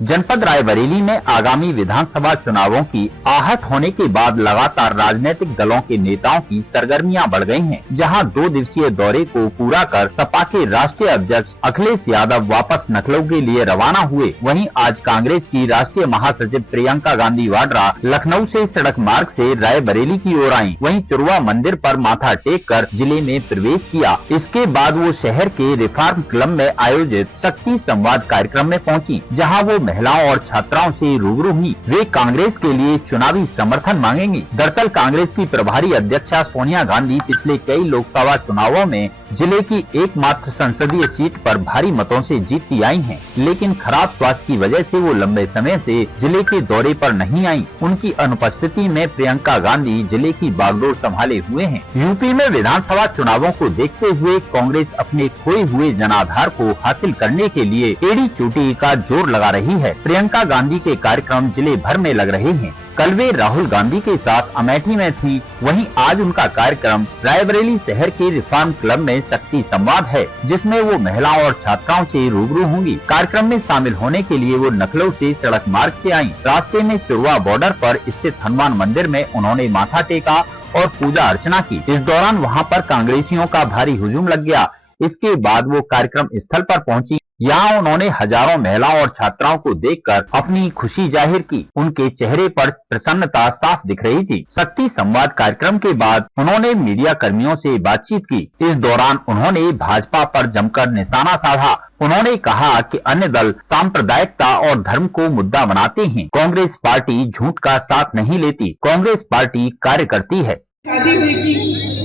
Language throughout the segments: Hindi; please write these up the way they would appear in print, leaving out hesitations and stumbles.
जनपद रायबरेली में आगामी विधानसभा चुनावों की आहट होने के बाद लगातार राजनीतिक दलों के नेताओं की सरगर्मियां बढ़ गई हैं। जहां 2 दिवसीय दौरे को पूरा कर सपा के राष्ट्रीय अध्यक्ष अखिलेश यादव वापस लखनऊ के लिए रवाना हुए, वहीं आज कांग्रेस की राष्ट्रीय महासचिव प्रियंका गांधी वाड्रा लखनऊ से सड़क मार्ग से रायबरेली की ओर आईं। वहीं चुरवा मंदिर पर माथा टेक कर जिले में प्रवेश किया। इसके बाद वो शहर के रिफॉर्म क्लब में आयोजित शक्ति संवाद कार्यक्रम में पहुंची, जहां वो महिलाओं और छात्राओं से रूबरू हुई। वे कांग्रेस के लिए चुनावी समर्थन मांगेंगी। दरअसल कांग्रेस की प्रभारी अध्यक्षा सोनिया गांधी पिछले कई लोकसभा चुनावों में जिले की एकमात्र संसदीय सीट पर भारी मतों से जीतती आई हैं, लेकिन खराब स्वास्थ्य की वजह से वो लंबे समय से जिले के दौरे पर नहीं आई। उनकी अनुपस्थिति में प्रियंका गांधी जिले की बागडोर संभाले हुए हैं। यूपी में विधानसभा चुनावों को देखते हुए कांग्रेस अपने खोए हुए जनाधार को हासिल करने के लिए एड़ी चोटी का जोर लगा रही है। प्रियंका गांधी के कार्यक्रम जिले भर में लग रहे हैं। कल वे राहुल गांधी के साथ अमेठी में थी, वहीं आज उनका कार्यक्रम रायबरेली शहर के रिफॉर्म क्लब में शक्ति संवाद है, जिसमें वो महिलाओं और छात्राओं से रूबरू होंगी। कार्यक्रम में शामिल होने के लिए वो लखनऊ से सड़क मार्ग से आईं। रास्ते में चुरवा बॉर्डर पर स्थित हनुमान मंदिर में उन्होंने माथा टेका और पूजा अर्चना की। इस दौरान वहाँ पर कांग्रेसियों का भारी हुजूम लग गया। इसके बाद वो कार्यक्रम स्थल पर पहुंची। यहाँ उन्होंने हजारों महिलाओं और छात्राओं को देखकर अपनी खुशी जाहिर की। उनके चेहरे पर प्रसन्नता साफ दिख रही थी। शक्ति संवाद कार्यक्रम के बाद उन्होंने मीडिया कर्मियों से बातचीत की। इस दौरान उन्होंने भाजपा पर जमकर निशाना साधा। उन्होंने कहा कि अन्य दल सांप्रदायिकता और धर्म को मुद्दा बनाते हैं। कांग्रेस पार्टी झूठ का साथ नहीं लेती। कांग्रेस पार्टी कार्य करती है। शादी हुई थी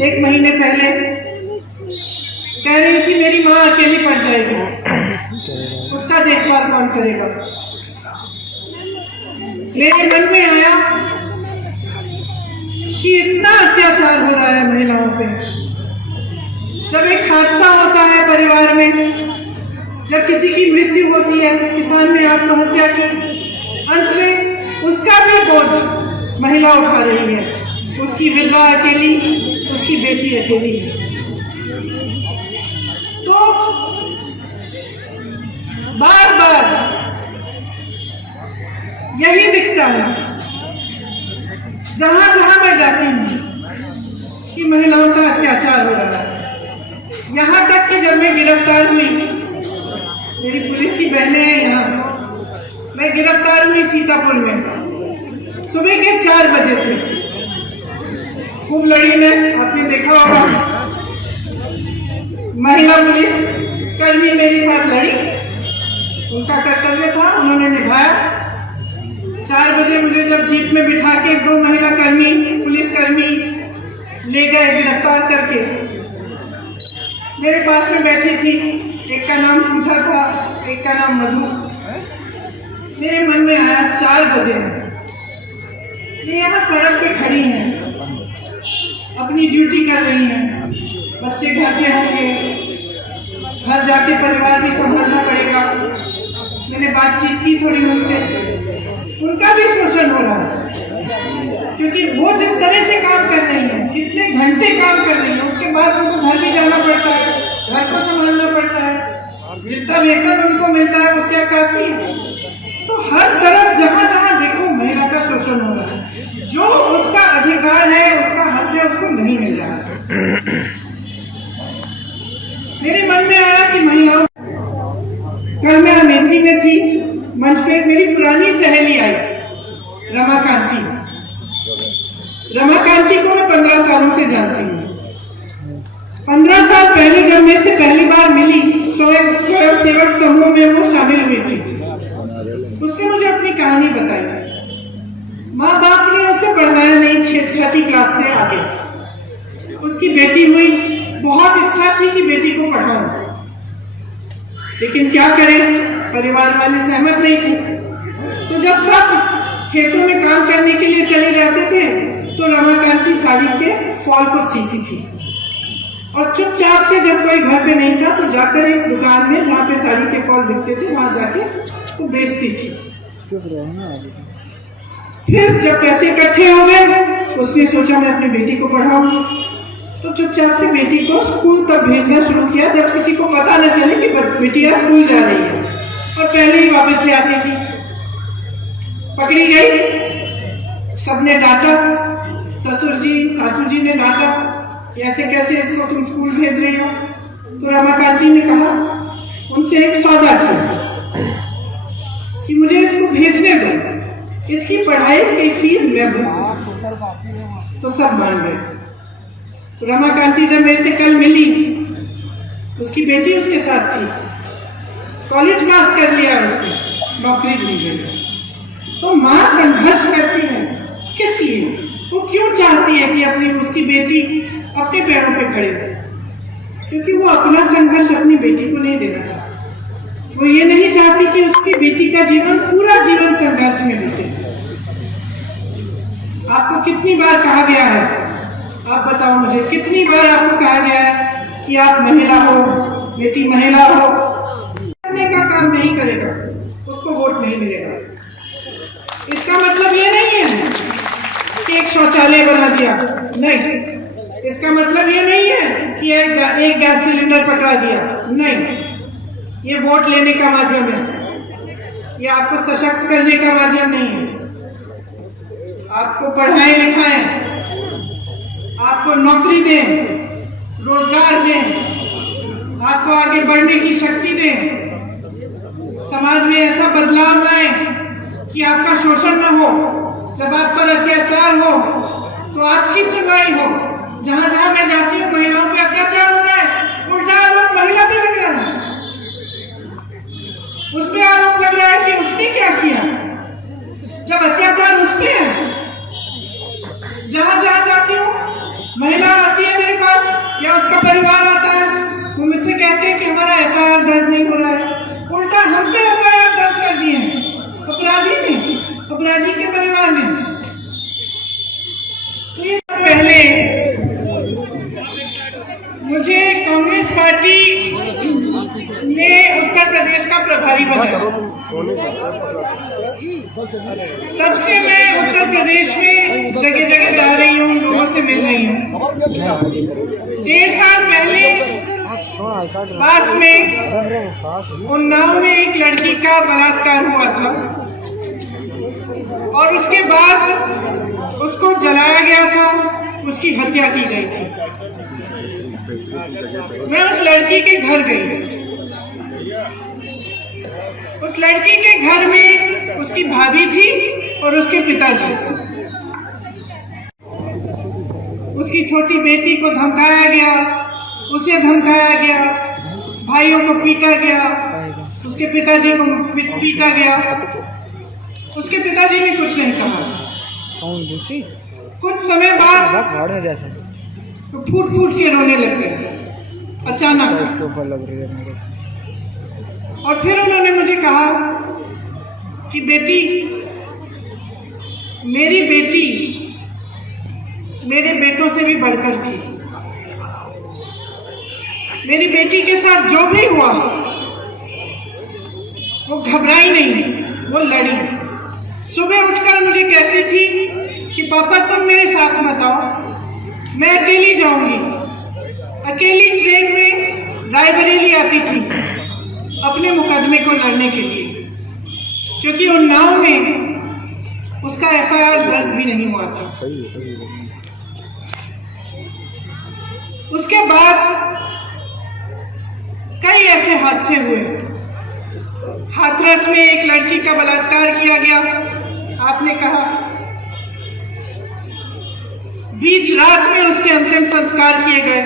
1 महीने पहले, कह रही थी मेरी माँ अकेली पड़ जाएगी, उसका देखभाल कौन करेगा। मेरे मन में आया कि इतना अत्याचार हो रहा है महिलाओं पे। जब एक हादसा होता है परिवार में, जब किसी की मृत्यु होती है, किसान ने आत्महत्या की, अंत में उसका भी बोझ महिला उठा रही है। उसकी विधवा अकेली, उसकी बेटी अकेली। तो बार बार यही दिखता है जहां जहां मैं जाती हूं कि महिलाओं का अत्याचार हो रहा है। यहां तक कि जब मैं गिरफ्तार हुई, मेरी पुलिस की बहनें हैं यहाँ, मैं गिरफ्तार हुई सीतापुर में, सुबह के 4 बजे थे। खूब लड़ी में, आपने देखा होगा, महिला पुलिस कर्मी मेरे साथ लड़ी। उनका कर्तव्य था, उन्होंने निभाया। 4 बजे मुझे जब जीप में बिठा के 2 महिला कर्मी, पुलिस कर्मी ले गए गिरफ्तार करके। मेरे पास में बैठी थी, एक का नाम पूजा था, एक का नाम मधु। मेरे मन में आया 4 बजे ये यहाँ सड़क पे खड़ी हैं, अपनी ड्यूटी कर रही हैं, बच्चे घर पे होंगे, घर जाके परिवार भी संभालना पड़ेगा। मैंने बातचीत की थोड़ी उनसे, उनका भी शोषण हो रहा है, क्योंकि वो जिस तरह से काम कर रही हैं, कितने घंटे काम कर रही हैं, उसके बाद उनको घर भी जाना पड़ता है, घर को संभालना पड़ता है। जितना वेतन उनको मिलता है वो क्या काफी है? तो हर तरफ जहां जहां देखो महिला का शोषण हो रहा है। जो उसका अधिकार है, उसका हक है, उसको नहीं मिल रहा है। मेरे मन में आया कि महिलाओं, कल मैं अमेठी में थी, मंच पे मेरी पुरानी सहेली आई, रमाकांति। रमाकांति को मैं 15 सालों से जानती हूँ। 15 साल पहले जब मैं से पहली बार मिली, स्वयं सेवक समूह में वो शामिल हुई थी। उसने मुझे अपनी कहानी बताई। माँ बाप ने उसे पढ़ाया नहीं, 6ठी क्लास से आगे। उसकी बेटी हुई, बहुत इच्छा थी कि बेटी को पढ़ाऊं, लेकिन क्या करें, परिवार वाले सहमत नहीं थे। तो जब सब खेतों में काम करने के लिए चले जाते थे, तो रमाकांति साड़ी के फॉल को सीती थी और चुपचाप से जब कोई घर पे नहीं था तो जाकर एक दुकान में जहाँ पे साड़ी के फॉल बिकते थे वहां जाके वो बेचती थी। फिर जब पैसे इकट्ठे हो गए, उसने सोचा मैं अपनी बेटी को पढ़ाऊंगी, तो चुपचाप से बेटी को स्कूल तक भेजना शुरू किया, जब किसी को पता न चले कि बेटियां स्कूल जा रही है, और पहले ही वापस ले आती थी। पकड़ी गई, सबने डांटा, ससुर जी सासू जी ने डांटा, ऐसे कैसे इसको तुम स्कूल भेज रही हो। तो रमाकांति ने कहा, उनसे एक सौदा किया कि मुझे इसको भेजने दो, इसकी पढ़ाई की फीस मैं भरूंगा। तो सब मान गए। तो रमाकांति जब मेरे से कल मिली, उसकी बेटी उसके साथ थी, कॉलेज पास कर लिया उसने, नौकरी मिल गई। तो माँ संघर्ष करती है, किस लिए? वो क्यों चाहती है कि अपनी उसकी बेटी अपने पैरों पे खड़े हो? क्योंकि वो अपना संघर्ष अपनी बेटी को नहीं देना चाहती। वो ये नहीं चाहती कि उसकी बेटी का जीवन पूरा जीवन संघर्ष में बीते। आपको कितनी बार कहा गया है, आप बताओ मुझे, कितनी बार आपको कहा गया है कि आप महिला हो, बेटी महिला हो, करने का काम नहीं करेगा, उसको वोट नहीं मिलेगा। इसका मतलब ये नहीं है कि एक शौचालय बना दिया, नहीं। इसका मतलब ये नहीं है कि एक गैस सिलेंडर पकड़ा दिया, नहीं। ये वोट लेने का माध्यम है, ये आपको सशक्त करने का माध्यम नहीं है। आपको पढ़ाएं लिखाएं, आपको नौकरी दें, रोजगार दें, आपको आगे बढ़ने की शक्ति दें, समाज में ऐसा बदलाव लाएं कि आपका शोषण न हो, जब आप पर अत्याचार हो तो आपकी सुनवाई हो। जहां जहां मैं जाती हूँ महिलाओं पे अत्याचार हो रहा है, उल्टा आरोप महिला पे लग रहा है, उस पे आरोप लग रहा है कि उसने क्या किया, जब अत्याचार उस पे है। जहां जहां जाती हूँ, महिला आती है मेरे पास या उसका परिवार आता है, वो मुझसे कहते हैं कि हमारा FIR दर्ज नहीं हो रहा है। उल्टा हम पे FIR दर्ज कर दिए हैं अपराधी ने, अपराधी के परिवार ने। तो ये पहले मुझे कांग्रेस पार्टी ने उत्तर प्रदेश का प्रभारी बनाया, तब से मैं उत्तर प्रदेश में जगह जगह जा रही हूँ, लोगों से मिल रही हूँ। 1.5 साल पहले पास में उन्नाव में एक लड़की का बलात्कार हुआ था और उसके बाद उसको जलाया गया था, उसकी हत्या की गई थी। मैं उस लड़की के घर गई। उस लड़की के घर में उसकी भाभी थी और उसके पिताजी। उसकी छोटी बेटी को धमकाया गया, उसे धमकाया गया, भाइयों को पीटा गया, उसके पिताजी को पीटा गया। उसके पिताजी ने कुछ नहीं कहा। कुछ समय बाद तो फूट फूट के रोने लग गए अचानक। और फिर उन्होंने मुझे कहा कि बेटी, मेरी बेटी मेरे बेटों से भी बढ़कर थी। मेरी बेटी के साथ जो भी हुआ वो घबराई नहीं, वो लड़ी। सुबह उठकर मुझे कहती थी कि पापा तुम मेरे साथ मत आओ, मैं अकेली जाऊंगी। अकेली ट्रेन में रायबरेली आती थी अपने मुकदमे को लड़ने के लिए, क्योंकि उन्नाव में उसका FIR दर्ज भी नहीं हुआ था। उसके बाद कई ऐसे हादसे हुए। हाथरस में एक लड़की का बलात्कार किया गया, आपने कहा। बीच रात में उसके अंतिम संस्कार किए गए।